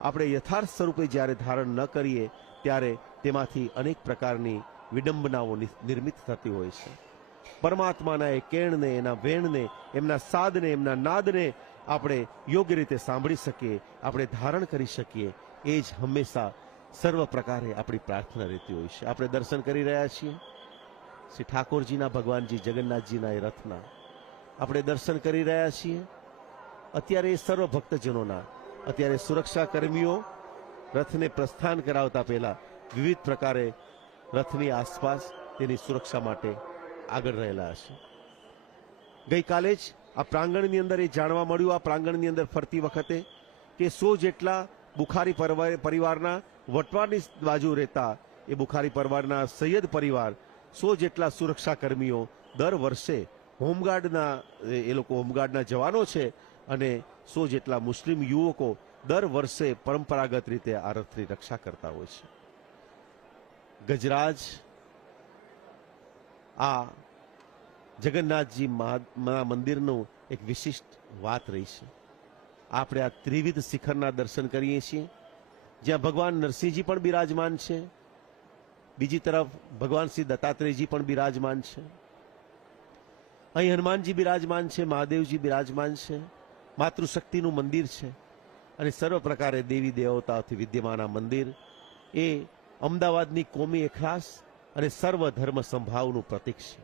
આપણે યથાર્થ સ્વરૂપે જ્યારે ધારણ ન કરીએ ત્યારે તેમાંથી અનેક પ્રકારની વિડંબનાઓ નિર્મિત થતી હોય છે. પરમાત્માના એ કેણને, એના વેણને, એમના સાદને, એમના નાદને આપણે યોગ્ય રીતે સાંભળી શકીએ, આપણે ધારણ કરી શકીએ, એ જ હંમેશા સર્વ પ્રકારે આપણી પ્રાર્થના રહેતી હોય છે. આપણે દર્શન કરી રહ્યા છીએ શ્રી ઠાકોરજીના, ભગવાનજી જગન્નાથજીના એ રથના આપણે દર્શન કરી રહ્યા છીએ. અત્યારે એ સર્વ ભક્તજનોના, અત્યારે સુરક્ષા કર્મીઓ રથને પ્રસ્થાન કરાવતા પહેલા વિવિધ પ્રકારે રથની આસપાસ તેની સુરક્ષા માટે આગળ રહેલા હશે. ગઈકાલે જ આ પ્રાંગણની અંદર એ જાણવા મળ્યું, આ પ્રાંગણની અંદર ફરતી વખતે, કે 100 જેટલા બુખારી પરિવારના વટવારની બાજુ રહેતા એ બુખારી પરિવારના સૈયદ પરિવાર 100 જેટલા સુરક્ષા કર્મીઓ દર વર્ષે હોમગાર્ડના, એ લોકો હોમગાર્ડના જવાનો છે, અને 100 જેટલા મુસ્લિમ યુવકો દર વર્ષે પરંપરાગત રીતે આ રથની રક્ષા કરતા હોય છે. ગજરાજ આ જગન્નાથજી મંદિરનું એક વિશિષ્ટ વાત રહી છે. આપણે આ ત્રિવિધ શિખરના દર્શન કરીએ છીએ, જ્યાં ભગવાન નરસિંહજી પણ બિરાજમાન છે, બીજી તરફ ભગવાન શ્રી દત્તાત્રેયજી પણ બિરાજમાન છે, અહીં હનુમાનજી બિરાજમાન છે, મહાદેવજી બિરાજમાન છે, માતૃશક્તિનું મંદિર છે, અને સર્વ પ્રકારે દેવી દેવતાઓથી વિદ્યમાન આ મંદિર એ અમદાવાદની કોમી એખલાસ અને સર્વ ધર્મ સંભાવનું પ્રતીક છે,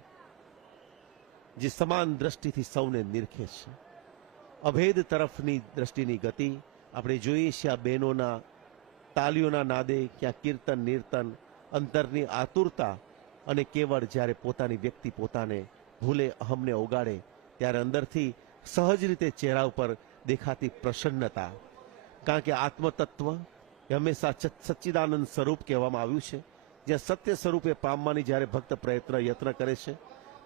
જે સમાન દ્રષ્ટિથી સૌને નિરખે છે. અભેદ તરફની દ્રષ્ટિની ગતિ આપણે જોઈએ છીએ આ બહેનોના તાલીઓના નાદે, ક્યાં કીર્તન નિર્તન, અંતરની આતુરતા, અને કેવળ જ્યારે પોતાની વ્યક્તિ પોતાને ભૂલે, અહમને ઓગાળે, ત્યારે અંદરથી સહજ રીતે ચહેરા ઉપર દેખાતી પ્રસન્નતા. કારણ કે આત્મતત્વ એ હંમેશા સચ્ચિદાનંદ સ્વરૂપ કહેવામાં આવ્યું છે. જ્યાં સત્ય સ્વરૂપે પામવાની જ્યારે ભક્ત યત્ન કરે છે,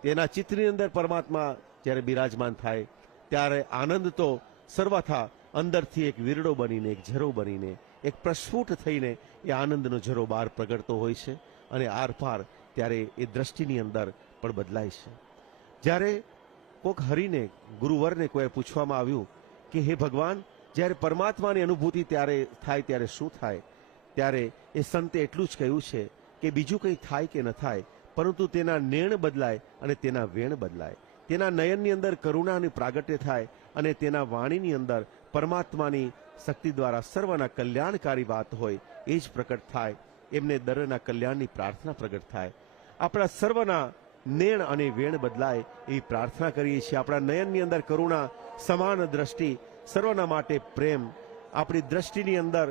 તેના ચિત્રની અંદર પરમાત્મા જ્યારે બિરાજમાન થાય ત્યારે આનંદ તો સર્વથા અંદરથી એક વીરડો બનીને, એક ઝરો બનીને, એક પ્રસ્ફુટ થઈને એ આનંદનો ઝરો બહાર પ્રગટતો હોય છે, અને આરપાર ત્યારે એ દ્રષ્ટિની અંદર પણ બદલાય છે. જ્યારે કોક હરિને, ગુરુવરને કોઈ પૂછવામાં આવ્યું કે હે ભગવાન, જ્યારે પરમાત્માની અનુભૂતિ ત્યારે થાય ત્યારે શું થાય, ત્યારે એ સંતે એટલું જ કહ્યું છે કે બીજું કંઈ થાય કે ન થાય, પરંતુ તેના નેણ બદલાય અને તેના વેણ બદલાય. તેના નયનની અંદર કરુણાની પ્રાગટ્ય થાય, અને તેના વાણીની અંદર પરમાત્માની શક્તિ દ્વારા સર્વના કલ્યાણકારી વાત હોય એ જ પ્રગટ થાય. એમને દરના કલ્યાણની પ્રાર્થના પ્રગટ થાય. આપણા સર્વના નેણ અને વેણ બદલાય એવી પ્રાર્થના કરીએ છીએ. આપણા નયનની અંદર કરુણા, સમાન દ્રષ્ટિ, સર્વના માટે પ્રેમ, આપણી દ્રષ્ટિની અંદર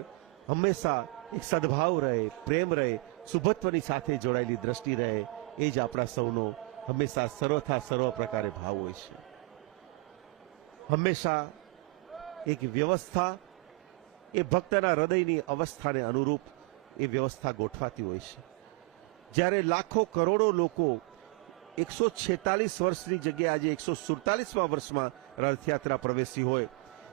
હંમેશા એક સદભાવ રહે, પ્રેમ રહે, શુભત્વની સાથે જોડાયેલી દ્રષ્ટિ રહે, એ જ આપણા સૌનો હંમેશા સર્વથા સર્વ પ્રકારે ભાવ હોય છે. હંમેશા એક વ્યવસ્થા એ ભક્તના હૃદયની અવસ્થાને અનુરૂપ એ વ્યવસ્થા ગોઠવાતી હોય છે. જ્યારે લાખો કરોડો લોકો 146 વર્ષની જગ્યાએ આજે 147મા વર્ષમાં રથયાત્રા પ્રવેશી હોય,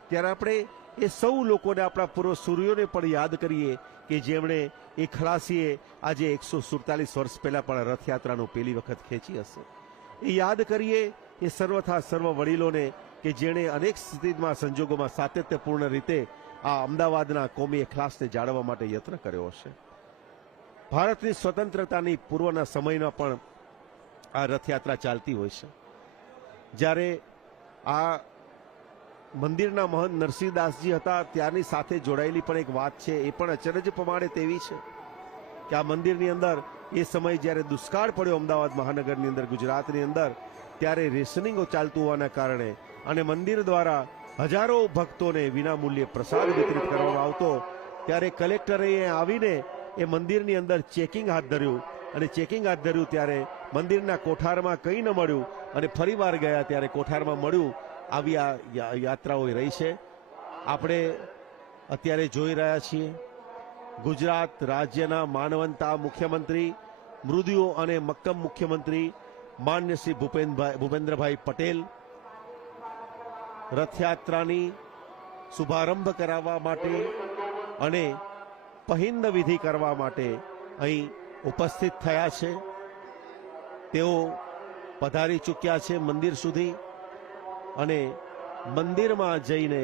ત્યારે આપણે એ સૌ લોકોને, આપણા પૂર્વ સૂર્યોને પણ યાદ કરીએ કે જેમણે એ ખલાસીએ આજે 147 વર્ષ પહેલા પણ રથયાત્રાનું પહેલી વખત ખેંચી હશે. એ યાદ કરીએ એ સર્વથા સર્વ વડીલોને કે જેણે અનેક સ્થિતિમાં, સંજોગોમાં સાતત્યપૂર્ણ રીતે આ અમદાવાદના કોમી એખલાસને જાળવવા માટે યત્ન કર્યો હશે. ભારતની સ્વતંત્રતાની પૂર્વના સમયમાં પણ આ રથયાત્રા ચાલતી હોય છે. જ્યારે આ મંદિરના મહંત નરસિંહદાસજી હતા ત્યારની સાથે જોડાયેલી પણ એક વાત છે, એ પણ અચરજ પ્રમાણે તેવી છે કે આ મંદિરની અંદર એ સમય જ્યારે દુષ્કાળ પડ્યો અમદાવાદ મહાનગરની અંદર, ગુજરાતની અંદર, ત્યારે રેશનિંગો ચાલતું હોવાના કારણે અને મંદિર દ્વારા હજારો ભક્તોને વિનામૂલ્યે પ્રસાદ વિતરિત કરવામાં આવતો, ત્યારે કલેક્ટરે આવીને એ મંદિરની અંદર ચેકિંગ હાથ ધર્યું, અને ચેકિંગ હાથ ધર્યું ત્યારે મંદિરના કોઠારમાં કંઈ ન મળ્યું, અને ફરીવાર ગયા ત્યારે કોઠારમાં મળ્યું. આવી આ યાત્રાઓ રહી છે. આપણે અત્યારે જોઈ રહ્યા છીએ ગુજરાત રાજ્યના માનવંતા મુખ્યમંત્રી, મૃદુ અને મક્કમ મુખ્યમંત્રી માન્ય શ્રી ભૂપેન્દ્રભાઈ પટેલ રથયાત્રાની શુભારંભ કરાવવા માટે અને પહિંદ વિધિ કરવા માટે અહીં ઉપસ્થિત થયા છે. તેઓ પધારી ચૂક્યા છે મંદિર સુધી, અને મંદિરમાં જઈને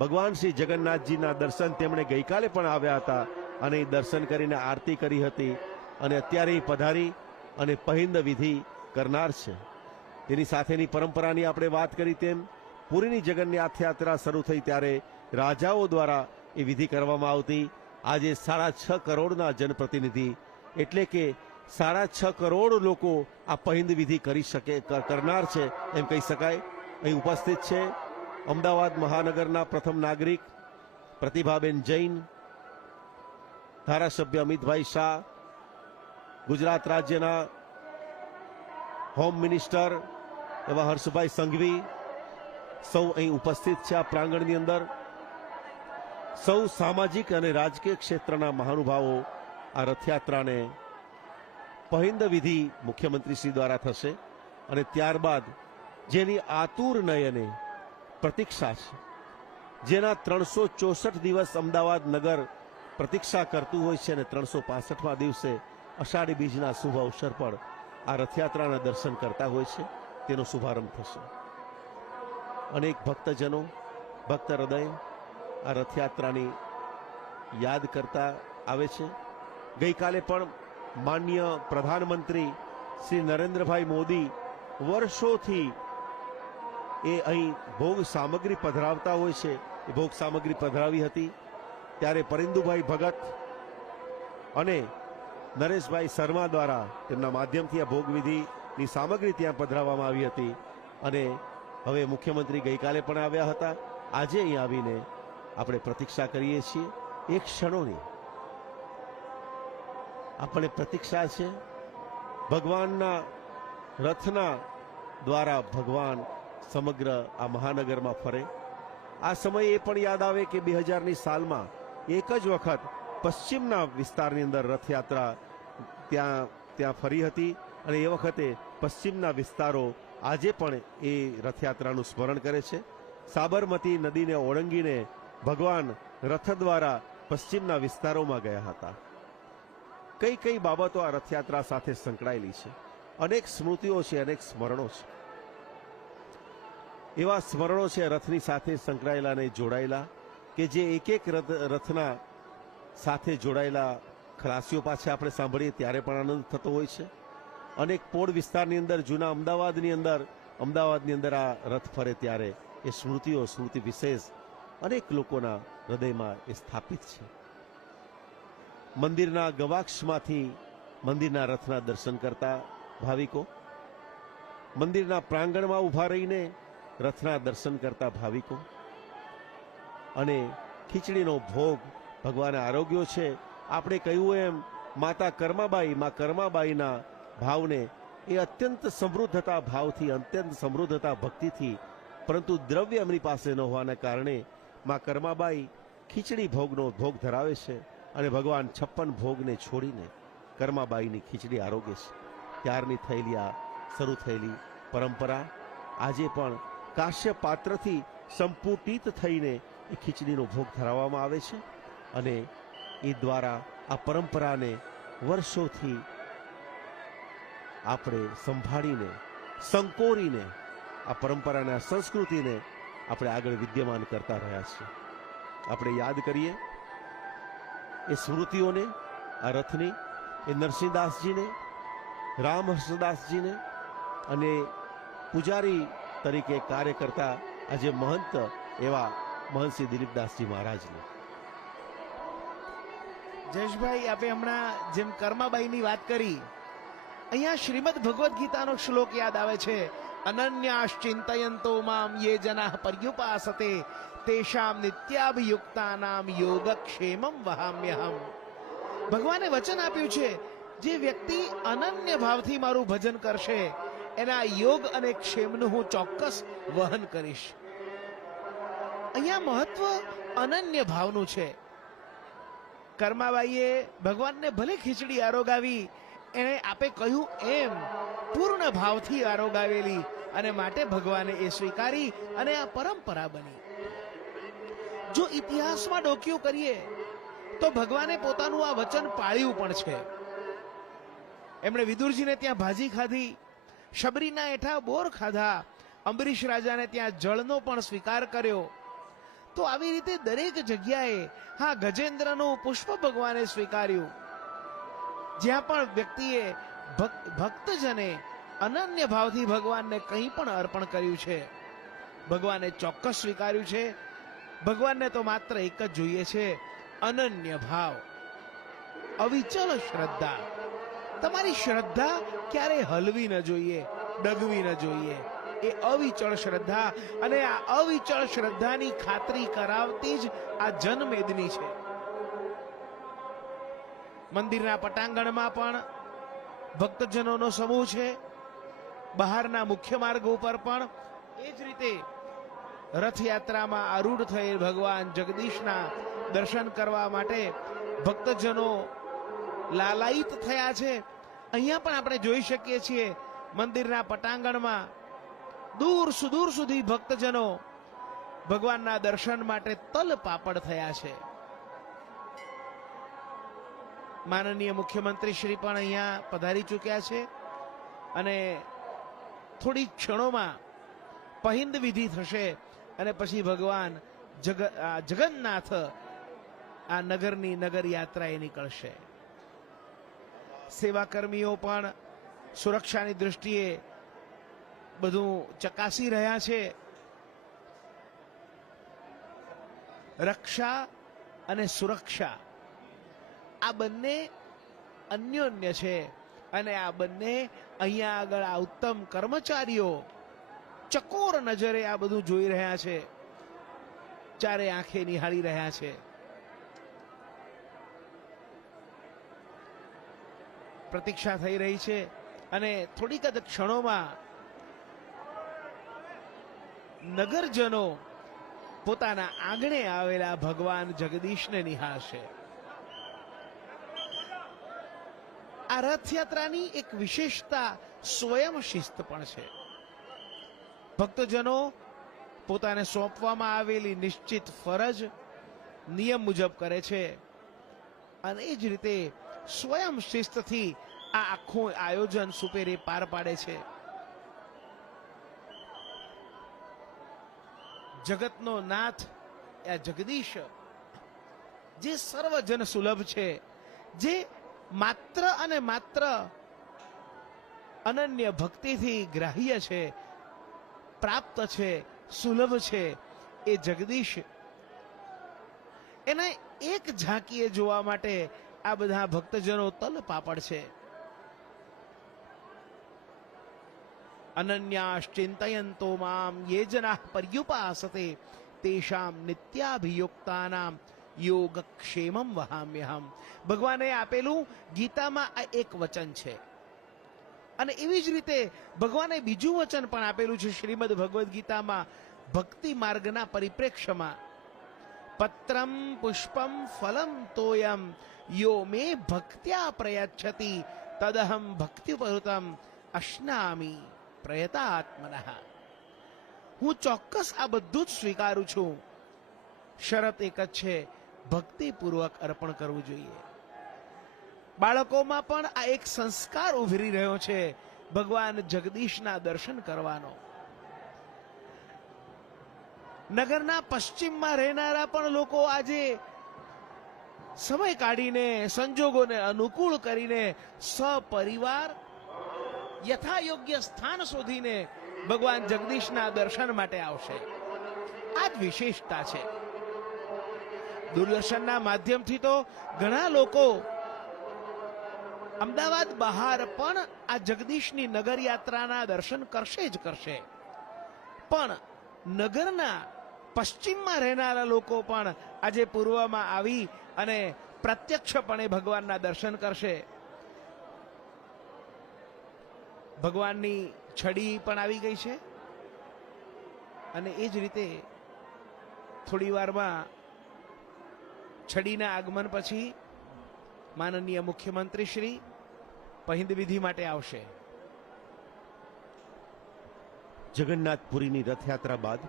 ભગવાન શ્રી જગન્નાથજીના દર્શન તેમણે ગઈકાલે પણ આવ્યા હતા અને દર્શન કરીને આરતી કરી હતી અને અત્યારે પધારી અને પહિંદ વિધિ કરનાર છે. તેની સાથેની પરંપરાની આપણે વાત કરી તેમ પુરીની જગન્નાથ યાત્રા શરૂ થઈ ત્યારે રાજાઓ દ્વારા એ વિધિ કરવામાં આવતી. આજે 6.5 કરોડના જનપ્રતિનિધિ એટલે કે 6.5 કરોડ લોકો આ પહિંદ વિધિ કરી શકે કરનાર છે એમ કહી શકાય. અહીં ઉપસ્થિત છે અમદાવાદ મહાનગરના પ્રથમ નાગરિક પ્રતિભાબેન જૈન, ધારાસભ્ય અમિતભાઈ શાહ, ગુજરાત રાજ્યના હોમ મિનિસ્ટર એવા હર્ષભાઈ સંઘવી, સૌ અહીં ઉપસ્થિત છે આ પ્રાંગણની અંદર. સૌ સામાજિક અને રાજકીય ક્ષેત્રના મહાનુભાવો આ રથયાત્રાને પહિંદ વિધિ મુખ્યમંત્રીશ્રી દ્વારા થશે અને ત્યારબાદ જેની આતુર નયને પ્રતીક્ષા છે, જેના 364 દિવસ અમદાવાદ નગર પ્રતીક્ષા કરતું હોય છે અને 365મા દિવસે અષાઢી બીજના શુભ અવસર પર આ રથયાત્રાના દર્શન કરતા હોય છે, તેનો શુભારંભ થશે. અનેક ભક્તજનો, ભક્ત હૃદય આ રથયાત્રાની યાદ કરતા આવે છે. ગઈકાલે પણ માનનીય પ્રધાનમંત્રી શ્રી નરેન્દ્રભાઈ મોદી વર્ષોથી એ અહીં ભોગ સામગ્રી પધરાવતા હોય છે, એ ભોગ સામગ્રી પધરાવી હતી. ત્યારે પરિંદુભાઈ ભગત અને નરેશભાઈ શર્મા દ્વારા તેમના માધ્યમથી આ ભોગ વિધિની સામગ્રી ત્યાં પધરાવવામાં આવી હતી અને હવે મુખ્યમંત્રી ગઈકાલે પણ આવ્યા હતા. આજે અહીં આવીને આપણે પ્રતીક્ષા કરીએ છીએ એક ક્ષણોની. આપણે પ્રતીક્ષા છે ભગવાનના રથના દ્વારા ભગવાન સમગ્ર આ મહાનગરમાં ફરે. આ સમયે એ પણ યાદ આવે કે 2000ની સાલમાં એક જ વખત પશ્ચિમના વિસ્તારની અંદર રથયાત્રા ત્યાં ફરી હતી અને એ વખતે પશ્ચિમના વિસ્તારો આજે પણ એ રથયાત્રાનું સ્મરણ કરે છે. સાબરમતી નદીને ઓળંગીને ભગવાન રથ દ્વારા પશ્ચિમના વિસ્તારોમાં ગયા હતા. કઈ કઈ બાબતો આ રથયાત્રા સાથે સંકળાયેલી છે? અનેક સ્મૃતિઓ છે, અનેક સ્મરણો છે. એવા સ્મરણો છે રથની સાથે સંકળાયેલા અને જોડાયેલા કે જે એક એક રથના સાથે જોડાયેલા ખલાસીઓ પાસે આપણે સાંભળીએ ત્યારે પણ આનંદ થતો હોય છે. અનેક પોળ વિસ્તારની અંદર, જૂના અમદાવાદની અંદર આ રથ ફરે ત્યારે એ સ્મૃતિઓ, સ્મૃતિ વિશેષ અનેક લોકોના હૃદયમાં એ સ્થાપિત છે. મંદિરના ગવાક્ષમાંથી મંદિરના રથના દર્શન કરતા ભાવિકો, મંદિરના પ્રાંગણમાં ઊભા રહીને રથના દર્શન કરતા ભાવિકો અને ખીચડીનો ભોગ ભગવાને આરોગ્યો છે. આપણે કહ્યું એમ માતા કર્માબાઈના ભાવને એ અત્યંત સમૃદ્ધતા ભાવથી, અત્યંત સમૃદ્ધતા ભક્તિથી, પરંતુ દ્રવ્ય એમની પાસે ન હોવાને કારણે મા કર્માબાઈ ખીચડી ભોગનો ભોગ ધરાવે છે અને ભગવાન 56 ભોગને છોડીને કર્માબાઈની ખીચડી આરોગે છે. ત્યારની શરૂ થયેલી પરંપરા આજે પણ કાશ્ય પાત્રથી સંપુટિત થઈને એ ખીચડીનો ભોગ ધરાવવામાં આવે છે અને એ દ્વારા આ પરંપરાને વર્ષોથી આપણે સંભાળીને, સંકોરીને આ પરંપરાને, આ સંસ્કૃતિને આપણે આગળ વિદ્યમાન કરતા રહ્યા છીએ. આપણે યાદ કરીએ એ સ્મૃતિઓને, આ રથની, એ નરસિંહદાસજીને, રામહર્ષદાસજીને અને પૂજારી તરીકે કાર્ય કરતા આજે મહંત એવા મહંત શ્રી દિલીપદાસજી મહારાજને. જયેશભાઈ, આપે હમણાં જેમ કર્માબાઈની વાત કરી, અહીંયા શ્રીમદ ભગવદ્ ગીતાનો શ્લોક યાદ આવે છે, અનન્યાશ્ચિંતયંતો મામ યે જનાઃ પર્યુપાસતે તેષામ નિત્યાભિયુક્તાનામ યોગક્ષેમમ વહામ્યહમ. ભગવાને વચન આપ્યું છે, જે વ્યક્તિ અનન્ય ભાવથી મારું ભજન કરશે એના યોગ અને ક્ષેમનું હું ચોક્કસ વહન કરીશ. અહીંયા મહત્વ અનન્ય ભાવનું છે. કર્માબાઈએ ભગવાનને ભલે ખીચડી આરોગાવી, એને આપે કહ્યું એમ પૂર્ણ ભાવથી આરોગાવેલી અને માટે ભગવાને એ સ્વીકારી અને આ પરંપરા બની. જો ઇતિહાસમાં ડોકિયું કરીએ તો ભગવાને પોતાનું આ વચન પાળ્યું પણ છે. એમણે વિદુરજીને ત્યાં ભાજી ખાધી, શબરીના હેઠા બોર ખાધા, અંબરીશ રાજાને ત્યાં જળનો પણ સ્વીકાર કર્યો. તો આવી રીતે દરેક જગ્યાએ હા ગજેન્દ્રનું પુષ્પ ભગવાને સ્વીકાર્યું. જ્યાં પણ વ્યક્તિએ ભક્તજને અનન્ય ભાવથી ભગવાનને કંઈ પણ અર્પણ કર્યું છે, ભગવાને ચોક્કસ સ્વીકાર્યું છે. ભગવાનને તો માત્ર એક જ જોઈએ છે, અનન્ય ભાવ, અવિચલ શ્રદ્ધા. તમારી શ્રદ્ધા ક્યારે હલવી ન જોઈએ, ડગવી ન જોઈએ. એ અવિચળ શ્રદ્ધા, અને આ અવિચળ શ્રદ્ધાની ખાતરી કરાવતી જ આ જનમેદની છે. મંદિરના પટાંગણમાં પણ ભક્તજનોનો સમૂહ છે, બહારના મુખ્ય માર્ગ ઉપર પણ એ જ રીતે રથયાત્રામાં આરૂઢ થયેલ ભગવાન જગદીશના દર્શન કરવા માટે ભક્તજનો લાલાયિત થયા છે. અહીંયા પણ આપણે જોઈ શકીએ છીએ મંદિરના પટાંગણમાં દૂર સુદૂર સુધી ભક્તજનો ભગવાનના દર્શન માટે તલપાપડ થયા છે. માનનીય મુખ્યમંત્રી શ્રી પણ અહીંયા પધારી ચૂક્યા છે અને થોડી ક્ષણોમાં પહિંદ વિધિ થશે અને પછી ભગવાન જગન્નાથ આ નગરની નગર યાત્રાએ નીકળશે. સેવાકર્મીઓ પણ સુરક્ષાની દૃષ્ટિએ બધું ચકાસી રહ્યા છે. રક્ષા અને સુરક્ષા આ બંને અન્યોન્ય છે અને આ બંને અહીંયા આગળ આ ઉત્તમ કર્મચારીઓ ચકોર નજરે આ બધું જોઈ રહ્યા છે, ચારે આંખે નિહાળી રહ્યા છે. પ્રતીક્ષા થઈ રહી છે અને થોડીક જ ક્ષણોમાં નગરજનો પોતાના આંગણે આવેલા ભગવાન જગદીશને નિહાળશે. આ રથયાત્રાની એક વિશેષતા સ્વયં શિસ્ત પણ છે. ભક્તજનો પોતાને સોંપવામાં આવેલી નિશ્ચિત ફરજ નિયમ મુજબ કરે છે અને એ જ રીતે સ્વયં શિસ્તથી આ આખું આયોજન સુપેરે પાર પાડે છે. જગતનો નાથ આ જગદીશ જે સર્વજન સુલભ છે, જે માત્ર અને માત્ર અનન્ય ભક્તિથી ગ્રાહ્ય છે, પ્રાપ્ત છે, સુલભ છે, એ જગદીશ એને એક ઝાંકીએ જોવા માટે આ બધા ભક્તજનો તલપાપડ છે. અનન્યાશ્ચિંતયંતો મામ યે જનાઃ પર્યુપાસતે તેષામ નિત્યાભિયુક્તાનામ યોગક્ષેમં વહામ્યહમ. ભગવાને આપેલું ગીતામાં આ એક વચન છે અને એવી જ રીતે ભગવાને બીજું વચન પણ આપેલું છે શ્રીમદ ભગવદ્ ગીતામાં ભક્તિ માર્ગના પરિપ્રેક્ષ્યમાં. પત્રમ પુષ્પમ ફલમ તોયમ યો મે ભક્ત્યા પ્રયચ્છતિ તદહમ ભક્તિપરુતમ અશ્નામી પ્રયતાત્મનઃ. હું ચોક્કસ આ બધું જ સ્વીકારું છું, શરત એક જ છે, ભક્તિપૂર્વક અર્પણ કરવું જોઈએ. બાળકોમાં પણ આ એક સંસ્કાર ઉભરી રહ્યો છે ભગવાન જગદીશના દર્શન કરવાનો. નગરના પશ્ચિમમાં રહેનારા પણ લોકો આજે સમય કાઢીને સંજોગોને અનુકૂળ કરીને સપરિવાર યથાયોગ્ય સ્થાન શોધીને ભગવાન જગદીશના દર્શન માટે આવશે. આ જ વિશેષતા છે. દૂરદર્શનના માધ્યમથી તો ઘણા લોકો અમદાવાદ બહાર પણ આ જગદીશની નગર યાત્રાના દર્શન કરશે જ કરશે, પણ નગરના પશ્ચિમમાં રહેનારા લોકો પણ આજે પૂર્વમાં આવી અને પ્રત્યક્ષપણે ભગવાનના દર્શન કરશે. ભગવાનની છડી પણ આવી ગઈ છે અને એ જ રીતે થોડી વારમાં છડીના આગમન પછી માનનીય મુખ્યમંત્રી શ્રી પહિંદ વિધિ માટે આવશે. જગન્નાથપુરીની રથયાત્રા બાદ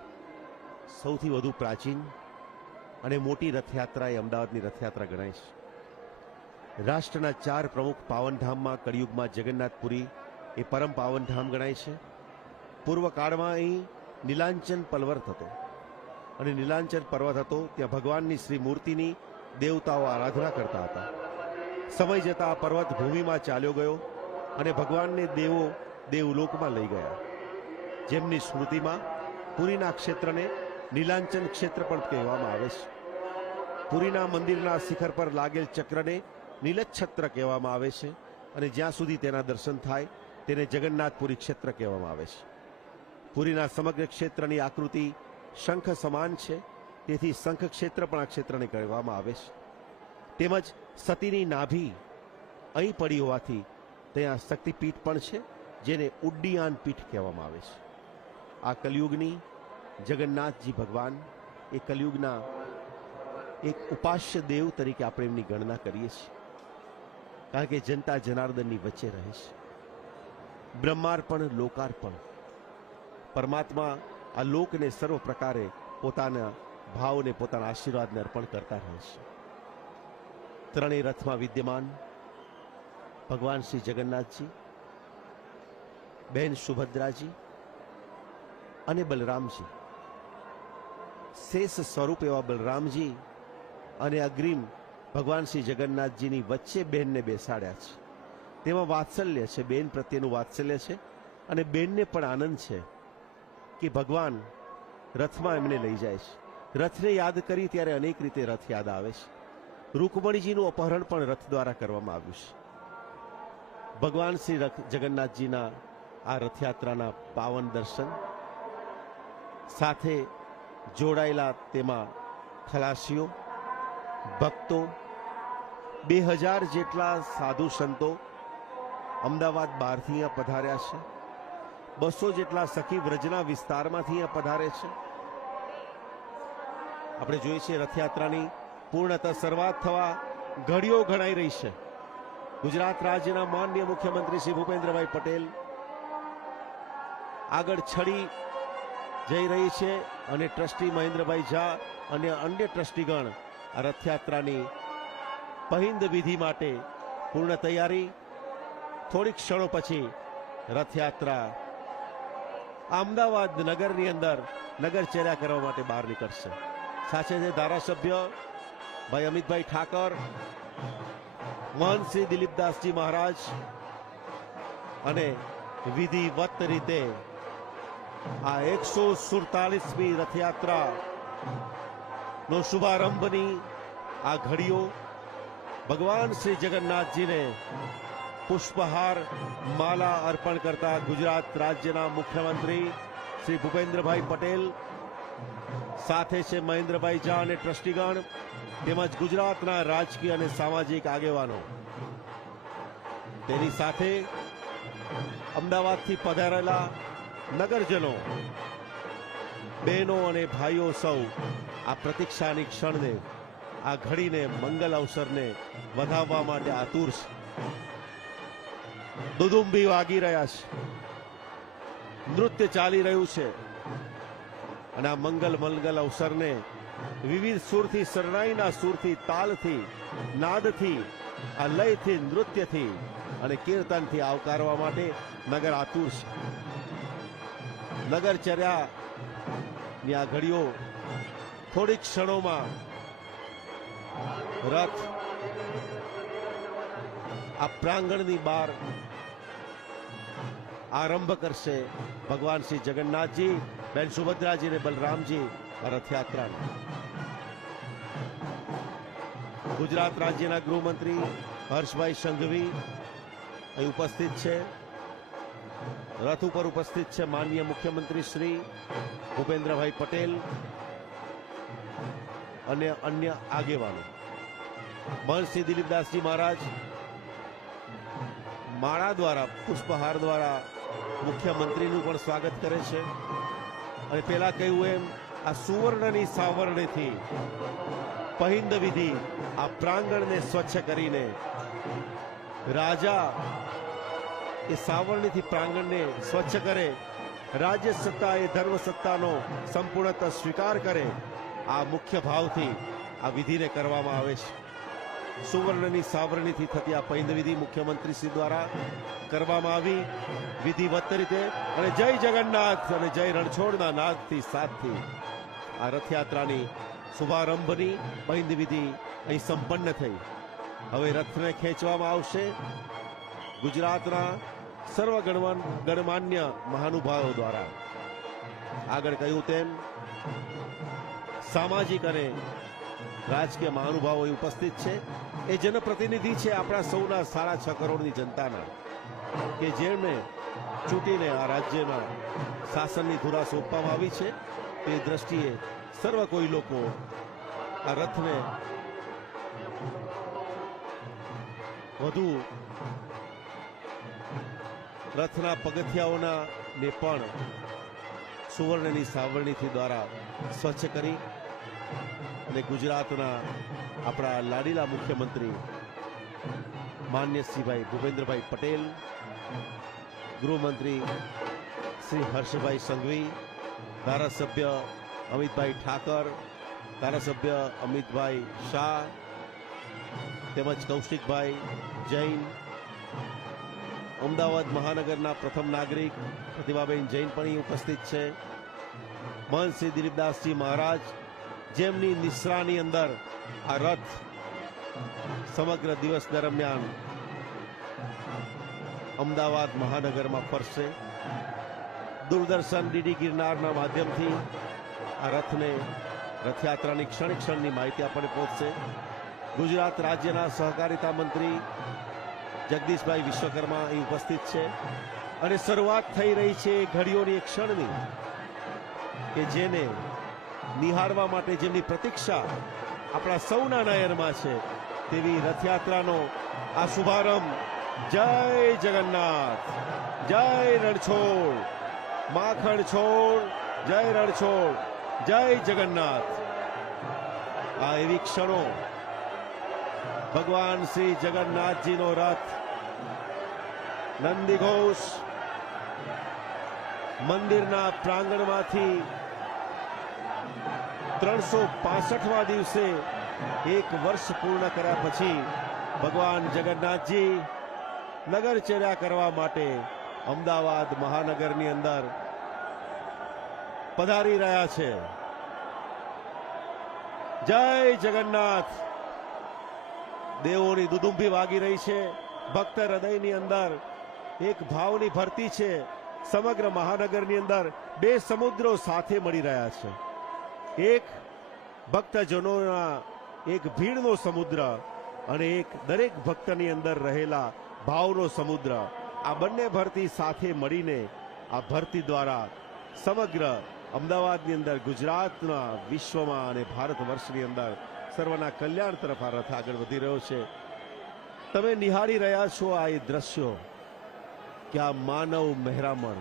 સૌથી વધુ પ્રાચીન અને મોટી રથયાત્રા એ અમદાવાદની રથયાત્રા ગણાય છે. રાષ્ટ્રના 4 પ્રમુખ પાવનધામમાં કળિયુગમાં જગન્નાથપુરી એ પરમ પાવનધામ ગણાય છે. પૂર્વ કાળમાં અહીં નીલાંચન પલવર થતો અને નીલાંચન પર્વત હતો. ત્યાં ભગવાનની શ્રી મૂર્તિની દેવતાઓ આરાધના કરતા હતા. સમય જતા આ પર્વત ભૂમિમાં ચાલ્યો ગયો અને ભગવાનને દેવો દેવલોકમાં લઈ ગયા. જેમની સ્મૃતિમાં પુરીના ક્ષેત્રને નીલાંચન ક્ષેત્ર પણ કહેવામાં આવે છે. પુરીના મંદિરના શિખર પર લાગેલ ચક્રને નીલચ્છત્ર કહેવામાં આવે છે અને જ્યાં સુધી તેના દર્શન થાય તેને જગન્નાથપુરી ક્ષેત્ર કહેવામાં આવે છે. પુરીના સમગ્ર ક્ષેત્રની આકૃતિ શંખ સમાન છે, તેથી શંખ ક્ષેત્ર પણ આ ક્ષેત્રને કહેવામાં આવે છે. તેમજ સતીની નાભી અહીં પડી હોવાથી ત્યાં શક્તિપીઠ પણ છે, જેને ઉડ્ડિયાન પીઠ કહેવામાં આવે છે. આ કલયુગની જગન્નાથજી ભગવાન એ કલયુગના એક ઉપાસ્ય દેવ તરીકે આપણે એમની ગણના કરીએ છીએ, કારણ કે જનતા જનાર્દનની વચ્ચે રહે છે. બ્રહ્માર્પણ લોકાર્પણ, પરમાત્મા આ લોકને સર્વ પ્રકારે પોતાના ભાવને પોતાના આશીર્વાદને અર્પણ કરતા રહે છે. ત્રણેય રથમાં વિદ્યમાન ભગવાન શ્રી જગન્નાથજી, બહેન સુભદ્રાજી અને બલરામજી, શેષ સ્વરૂપ એવા બલરામજી અને અગ્રીમ ભગવાન શ્રી જગન્નાથજીની વચ્ચે બહેનને બેસાડ્યા છે. તેમાં વાત્સલ્ય છે, બેન પ્રત્યેનું વાત્સલ્ય છે અને બેનને પણ આનંદ છે કે ભગવાન રથમાં એમને લઈ જાય છે. રથને યાદ કરી ત્યારે અનેક રીતે રથ યાદ આવે છે. રૂકમણીજીનું અપહરણ પણ રથ દ્વારા કરવામાં આવ્યું છે. ભગવાન શ્રી જગન્નાથજીના આ રથયાત્રાના પાવન દર્શન સાથે જોડાયેલા તેમાં ખલાસીઓ, ભક્તો, 2000 જેટલા સાધુ સંતો અમદાવાદ બહારથી અહીંયા પધાર્યા છે. 200 જેટલા સખી વ્રજના વિસ્તારમાંથી અહીંયા પધારે છે. આપણે જોઈએ છીએ રથયાત્રાની પૂર્ણતઃ શરૂઆત થવા ઘડીઓ ગણાઈ રહી છે. ગુજરાત રાજ્યના માનનીય મુખ્યમંત્રી શ્રી ભૂપેન્દ્રભાઈ પટેલ આગળ છડી જઈ રહી છે અને ટ્રસ્ટી મહેન્દ્રભાઈ ઝા અને અન્ય ટ્રસ્ટીગણ આ રથયાત્રાની પહિંદ વિધિ માટે પૂર્ણ તૈયારી. થોડીક ક્ષણો પછી રથયાત્રા અમદાવાદ નગરની અંદર નગરચર્યા કરવા માટે બહાર નીકળશે. સાથે છે ધારાસભ્ય ભાઈ અમિતભાઈ ઠાકર, મહંત શ્રી દિલીપદાસજી મહારાજ અને વિધિવત રીતે આ 147મી રથયાત્રા નો શુભારંભની આ ઘડીઓ ભગવાન શ્રી જગન્નાથજીને પુષ્પહાર માલા અર્પણ કરતા ગુજરાત રાજ્યના મુખ્યમંત્રી શ્રી ભૂપેન્દ્રભાઈ પટેલ, સાથે છે મહેન્દ્રભાઈ ઝા અને ટ્રસ્ટીગણ તેમજ ગુજરાતના રાજકીય અને સામાજિક આગેવાનો. તેની સાથે અમદાવાદથી પધારેલા નગરજનો, બહેનો અને ભાઈઓ સૌ આ પ્રતીક્ષાની ક્ષણને, આ ઘડીને, મંગલ અવસરને વધાવવા માટે આતુર છે. દુદુંબી વાગી રહ્યા છે, નૃત્ય ચાલી રહ્યું છે અને આ મંગલ અવસરને વિવિધ સુરથી, શરણાઈના સુરથી, તાલથી, નાદથી, આ લયથી, નૃત્યથી અને કીર્તનથી આવકારવા માટે નગર આતુર છે. નગરચર્યાની આ ઘડીઓ થોડીક ક્ષણોમાં રથ આ પ્રાંગણની બહાર આરંભ કરશે. ભગવાન શ્રી જગન્નાથજી, બેન સુભદ્રાજી અને બલરામજી આ રથયાત્રાનો. ગુજરાત રાજ્યના ગૃહમંત્રી હર્ષભાઈ સંઘવી અહીં ઉપસ્થિત છે. રથ ઉપર ઉપસ્થિત છે માનનીય મુખ્યમંત્રી શ્રી ભૂપેન્દ્રભાઈ પટેલ અને અન્ય આગેવાનો. મહંત શ્રી દિલીપદાસજી મહારાજ માળા દ્વારા, પુષ્પહાર દ્વારા મુખ્યમંત્રીનું પણ સ્વાગત કરે છે અને પેલા કહ્યું એમ આ સુવર્ણની સાવરણીથી પહિંદ વિધિ આ પ્રાંગણને સ્વચ્છ કરીને રાજા એ સાવરણીથી પ્રાંગણને સ્વચ્છ કરે, રાજ્ય સત્તા એ ધર્મ સત્તાનો સંપૂર્ણતઃ સ્વીકાર કરે, આ મુખ્ય ભાવથી આ વિધિને કરવામાં આવે છે. સુવર્ણની સાવરણીથી થતી આ પહિંદ વિધિ મુખ્યમંત્રી શ્રી દ્વારા કરવામાં આવી વિધિવત રીતે અને જય જગન્નાથ અને જય રણછોડના નાદથી સાથથી આ રથયાત્રાની શુભારંભની બંધ વિધિ અહીં સંપન્ન થઈ. હવે રથને ખેંચવામાં આવશે ગુજરાતના સર્વ ગણમાન્ય મહાનુભાવો દ્વારા. આગળ કહ્યું તેમ સામાજિક અને રાજકીય મહાનુભાવો ઉપસ્થિત છે. એ જનપ્રતિનિધિ છે આપણા સૌના 6.5 કરોડની જનતાના, કે જેમને ચૂંટીને આ રાજ્યમાં શાસનની ધુરા સોંપવામાં આવી છે. તે દ્રષ્ટિએ સર્વ કોઈ લોકો આ રથને વધુ રથના પગથિયાઓના ને પણ સુવર્ણની સાવરણીથી દ્વારા સ્વચ્છ કરી અને ગુજરાતના આપણા લાડીલા મુખ્યમંત્રી માન્ય શ્રીભાઈ ભૂપેન્દ્રભાઈ પટેલ, ગૃહમંત્રી શ્રી હર્ષભાઈ સંઘવી, ધારાસભ્ય અમિતભાઈ ઠાકર, ધારાસભ્ય અમિતભાઈ શાહ તેમજ કૌશિકભાઈ જૈન, અમદાવાદ મહાનગરના પ્રથમ નાગરિક પ્રતિભાબેન જૈન પણ અહીં ઉપસ્થિત છે. મહંત શ્રી દિલીપદાસજી મહારાજ, જેમની નિશ્રાની અંદર આ રથ સમગ્ર દિવસ દરમિયાન અમદાવાદ મહાનગરમાં ફરશે. દૂરદર્શન ડીડી ગિરનારના માધ્યમથી આ રથને રથયાત્રાની ક્ષણની માહિતી આપણને પહોંચશે. ગુજરાત રાજ્યના સહકારિતા મંત્રી જગદીશભાઈ વિશ્વકર્મા અહીં ઉપસ્થિત છે અને શરૂઆત થઈ રહી છે ઘડીઓની એક ક્ષણની, કે જેને નિહાળવા માટે જેમની પ્રતીક્ષા આપણા સૌના નયનમાં છે તેવી રથયાત્રાનો આ શુભારંભ. જય જગન્નાથ, જય રણછોડ, માખણ છોડ, જય રણછોડ, જય જગન્નાથ. આ એવી ક્ષણો ભગવાન શ્રી જગન્નાથજીનો રથ નંદીઘોષ મંદિરના પ્રાંગણમાંથી 365મા દિવસે 1 વર્ષ પૂર્ણ કર્યા પછી ભગવાન જગન્નાથજી નગરચર્યા કરવા માટે અમદાવાદ મહાનગરની અંદર પધારી રહ્યા છે. જય જગન્નાથ. દેવોની દુદુંભી વાગી રહી છે. ભક્ત હૃદયની અંદર એક ભાવની ભરતી છે. સમગ્ર મહાનગરની અંદર 2 સમુદ્રો સાથે મળી રહ્યા છે. એક ભક્તજનોના એક ભીડનો સમુદ્ર અને એક દરેક ભક્તની અંદર રહેલા ભાવનો સમુદ્ર. આ બંને ભરતી સાથે મળીને આ ભરતી દ્વારા સમગ્ર અમદાવાદની અંદર, ગુજરાતના, વિશ્વમાં અને ભારત વર્ષની અંદર સર્વના કલ્યાણ તરફ આ રથ આગળ વધી રહ્યો છે. તમે નિહાળી રહ્યા છો આ એ દ્રશ્યો, કે આ માનવ મહેરામણ,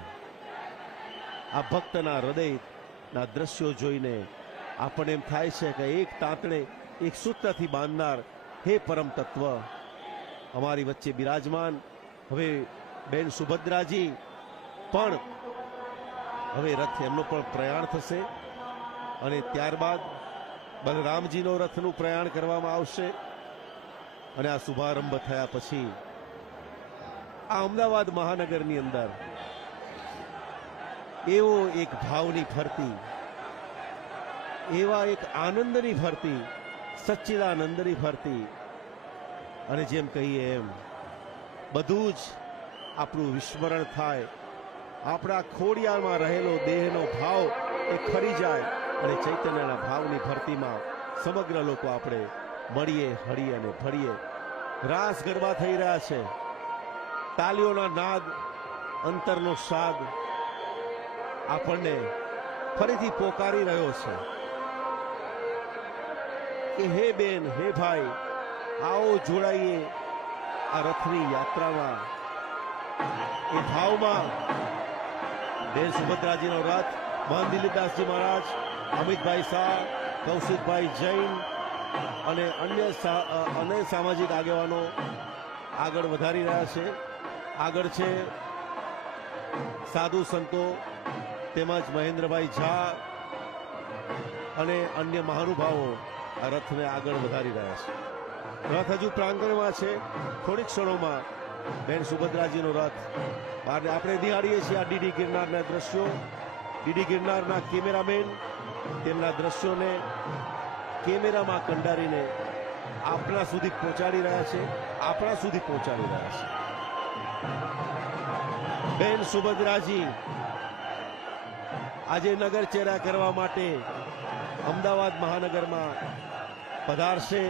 આ ભક્તના હૃદયના દ્રશ્યો જોઈને આપણને એમ થાય છે કે એક તાંતણે એક સૂત્રથી બાંધનાર હે પરમ તત્વ અમારી વચ્ચે બિરાજમાન. હવે બેન સુભદ્રાજી પણ હવે રથ એમનો પણ પ્રયાણ થશે અને ત્યારબાદ બલરામજીનો રથનું પ્રયાણ કરવામાં આવશે. અને આ શુભારંભ થયા પછી આ અમદાવાદ મહાનગરની અંદર એવો એક ભાવની ફરતી, એવા એક આનંદની ફરતી, સચ્ચિદાનંદની ફરતી, અને જેમ કહીએ એમ બધું જ આપણું વિસ્મરણ થાય. આપણા ખોડિયારમાં રહેલો દેહનો ભાવ એ ખરી જાય અને ચૈતન્યના ભાવની ભરતીમાં સમગ્ર લોકો આપણે મળીએ, હળીએ અને ભળીએ. રાસ ગરબા થઈ રહ્યા છે. તાલીઓના નાદ, અંતરનો સ્વાદ આપણને ફરીથી પોકારી રહ્યો છે કે હે બેન, હે ભાઈ, આવો જોડાઈએ આ રથની યાત્રામાં. એ ભાવમાં બેન સુભદ્રાજીનો રથ, મહંત દિલીપદાસજી મહારાજ, અમિતભાઈ શાહ, કૌશિકભાઈ જૈન અને અન્ય સામાજિક આગેવાનો આગળ વધારી રહ્યા છે. આગળ છે સાધુ સંતો તેમજ મહેન્દ્રભાઈ ઝા અને અન્ય મહાનુભાવો આ રથને આગળ વધારી રહ્યા છે. રથ હજુ પ્રાંગણમાં છે. થોડીક ક્ષણોમાં બેન સુભદ્રાજીનો રથ આપણે નિહાળીએ છીએ આ ડીડી ગિરનારના દ્રશ્યો. ડીડી ગિરનારના કેમેરામેન તેમના દ્રશ્યોને કેમેરામાં કંડારીને આપણા સુધી પહોંચાડી રહ્યા છે, આપણા સુધી પહોંચાડી રહ્યા છે. બેન સુભદ્રાજી આજે નગર ચેરા કરવા માટે અમદાવાદ મહાનગરમાં પધારશે.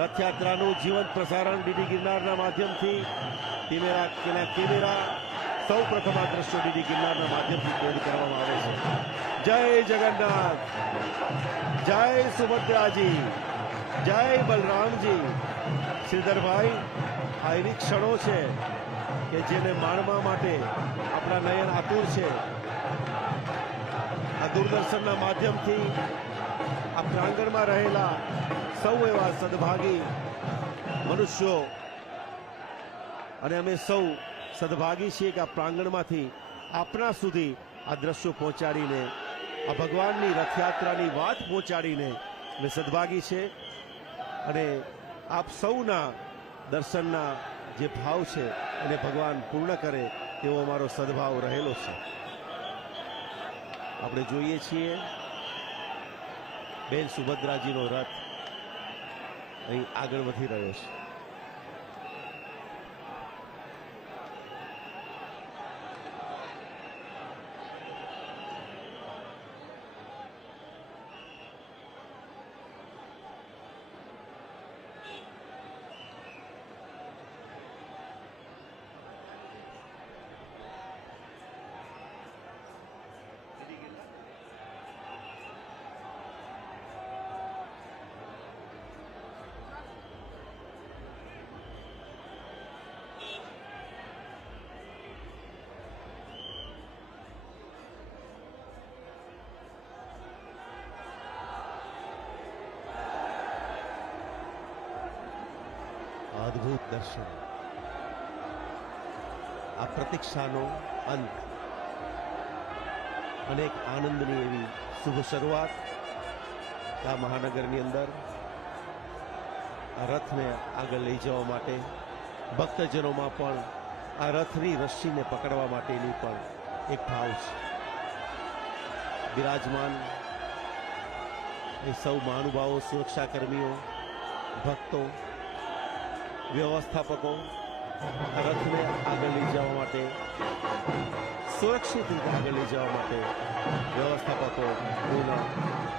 રથયાત્રાનું જીવંત પ્રસારણ ડીડી ગિરનારના માધ્યમથી કેમેરા સૌ પ્રથમ આ દ્રશ્યો ડીડી ગિરનારના માધ્યમથી કેદ કરવામાં આવે છે. જય જગન્નાથ, જય સુભદ્રાજી, જય બલરામજી. શ્રીધરભાઈ, આ એવી ક્ષણો છે કે જેને માણવા માટે આપણા નયન આતુર છે. આ દૂરદર્શનના માધ્યમથી આ પ્રાંગણમાં રહેલા સૌ એવા સદભાગી મનુષ્યો અને અમે સૌ સદભાગી છીએ કે આ પ્રાંગણમાંથી આપણા સુધી આ દ્રશ્યો પહોંચાડીને આ ભગવાનની રથયાત્રાની વાત પહોંચાડીને અમે સદભાગી છે. અને આપ સૌના દર્શનના જે ભાવ છે એને ભગવાન પૂર્ણ કરે તેવો અમારો સદભાવ રહેલો છે. આપણે જોઈએ છીએ બેન સુભદ્રાજીનો રથ અહીં આગળ વધી રહ્યો છે. અદ્ભુત દર્શન, આ પ્રતીક્ષાનો અંત અને એક આનંદની એવી શુભ શરૂઆત. આ મહાનગરની અંદર આ રથને આગળ લઈ જવા માટે ભક્તજનોમાં પણ આ રથની રસ્સીને પકડવા માટેની પણ એક ભાવ છે. બિરાજમાન એ સૌ મહાનુભાવો, સુરક્ષાકર્મીઓ, ભક્તો, વ્યવસ્થાપકો આ રથને આગળ લઈ જવા માટે, સુરક્ષિત રીતે આગળ લઈ જવા માટે વ્યવસ્થાપકો પૂર્ણ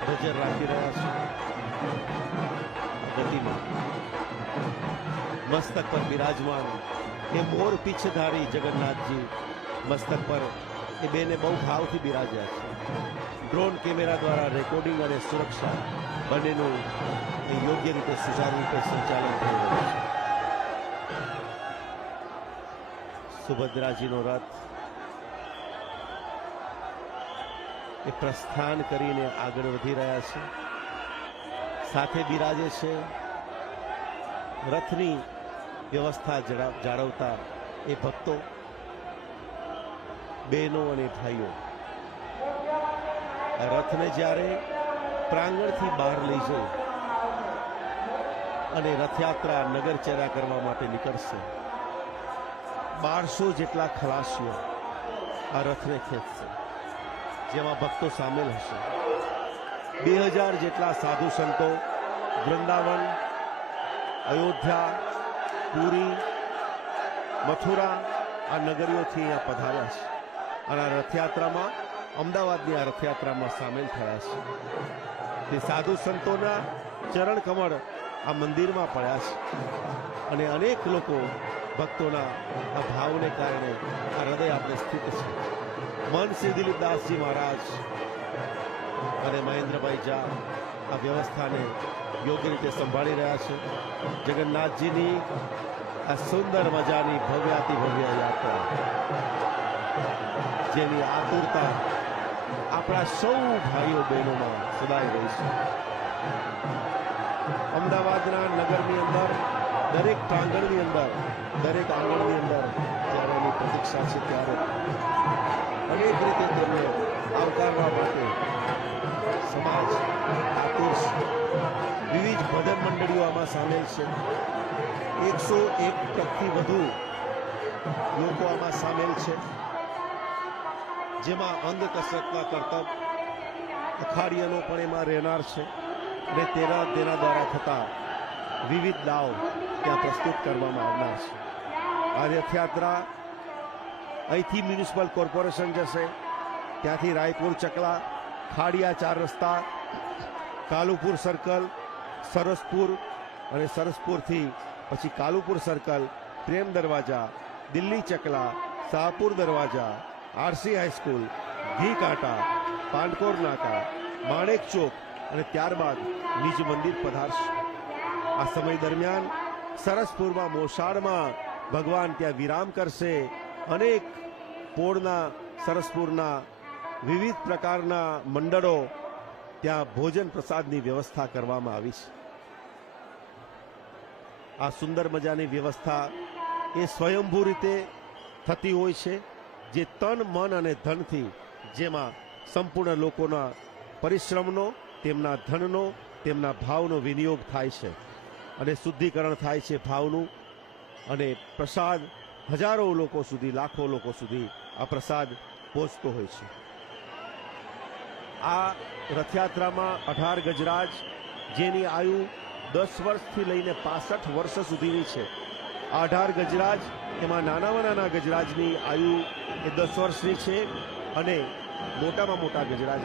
નજર રાખી રહ્યા છે. ગતિમાં મસ્તક પર બિરાજમાન એ મોર પીછધારી જગન્નાથજી મસ્તક પર એ બેને બહુ ભાવથી બિરાજ્યા છે. ડ્રોન કેમેરા દ્વારા રેકોર્ડિંગ અને સુરક્ષા બંનેનું યોગ્ય રીતે સુચારુ રીતે સંચાલન થઈ રહ્યું છે. સુભદ્રાજીનો રથ એ પ્રસ્થાન કરીને આગળ વધી રહ્યા છે. સાથે બિરાજે છે રથની વ્યવસ્થા જાળવતા એ ભક્તો, બહેનો અને ભાઈઓ. રથને જ્યારે પ્રાંગણથી બહાર લઈ જઈ અને રથયાત્રા નગર ચેરા કરવા માટે નીકળશે, 1200 જેટલા ખલાસીઓ આ રથને ખેંચશે, જેમાં ભક્તો સામેલ હશે. 2000 જેટલા સાધુ સંતો વૃંદાવન, અયોધ્યા, પુરી, મથુરા આ નગરીઓથી અહીંયા પધાર્યા છે અને આ રથયાત્રામાં, અમદાવાદની આ રથયાત્રામાં સામેલ થયા છે. તે સાધુ સંતોના ચરણ કમળ આ મંદિરમાં પડ્યા છે અને અનેક લોકો ભક્તોના આ ભાવને કારણે આ હૃદય આપણે સ્થિત છે. મન શ્રી દિલીપદાસજી મહારાજ અને મહેન્દ્રભાઈ ઝા આ વ્યવસ્થાને યોગ્ય રીતે સંભાળી રહ્યા છે. જગન્નાથજીની આ સુંદર મજાની ભવ્યાતિ ભવ્ય યાત્રા, જેની આતુરતા આપણા સૌ ભાઈઓ બહેનોમાં સદાય રહી છે. અમદાવાદના નગરની અંદર, દરેક પ્રાંગણની અંદર, દરેક આંગણની અંદર જ્યારે એની પ્રતીક્ષા છે, ત્યારે અનેક રીતે તેમને આવકારવા માટે સમાજ આતુર છે. વિવિધ ભજન મંડળીઓ આમાં સામેલ છે. 101 ટકથી વધુ લોકો આમાં સામેલ છે, જેમાં અંગ કસરતના કરતબ અખાડિયાનો પણ એમાં રહેનાર છે અને તેના દ્વારા થતા વિવિધ દાવ ત્યાં પ્રસ્તુત કરવામાં આવનાર છે. આ રથયાત્રા અહીંથી મ્યુનિસિપલ કોર્પોરેશન જશે, ત્યાંથી રાયપુર ચકલા, ખાડિયા 4 રસ્તા, કાલુપુર સર્કલ, સરસપુર અને સરસપુરથી પછી કાલુપુર સર્કલ, પ્રેમ દરવાજા, દિલ્હી ચકલા, શાહપુર દરવાજા, આરસી હાઈસ્કૂલ, ઘી કાંટા, પાંડકોર નાકા, માણેક ચોક અને ત્યારબાદ નિજ મંદિર પધારશે. આ સમય દરમિયાન સરસપુરમાં મોસાળમાં ભગવાન ત્યાં વિરામ કરશે. અનેક પોળના સરસપુરના વિવિધ પ્રકારના મંડળો ત્યાં ભોજન પ્રસાદની વ્યવસ્થા કરવામાં આવી છે. આ સુંદર મજાની વ્યવસ્થા એ સ્વયંભૂ રીતે થતી હોય છે, જે તન મન અને ધનથી, જેમાં સંપૂર્ણ લોકોના પરિશ્રમનો, તેમના ધનનો, તેમના ભાવનો વિનિયોગ થાય છે અને શુદ્ધિકરણ થાય છે ભાવનું, અને પ્રસાદ હજારો લોકો સુધી, લાખો લોકો સુધી આ પ્રસાદ પહોંચતો હોય છે. આ રથયાત્રામાં 18 ગજરાજ, જેની આયુ 10 વર્ષથી લઈને 65 વર્ષ સુધીની છે. આ 18 ગજરાજ, એમાં નાનામાં નાના ગજરાજની આયુ એ 10 વર્ષની છે અને મોટામાં મોટા ગજરાજ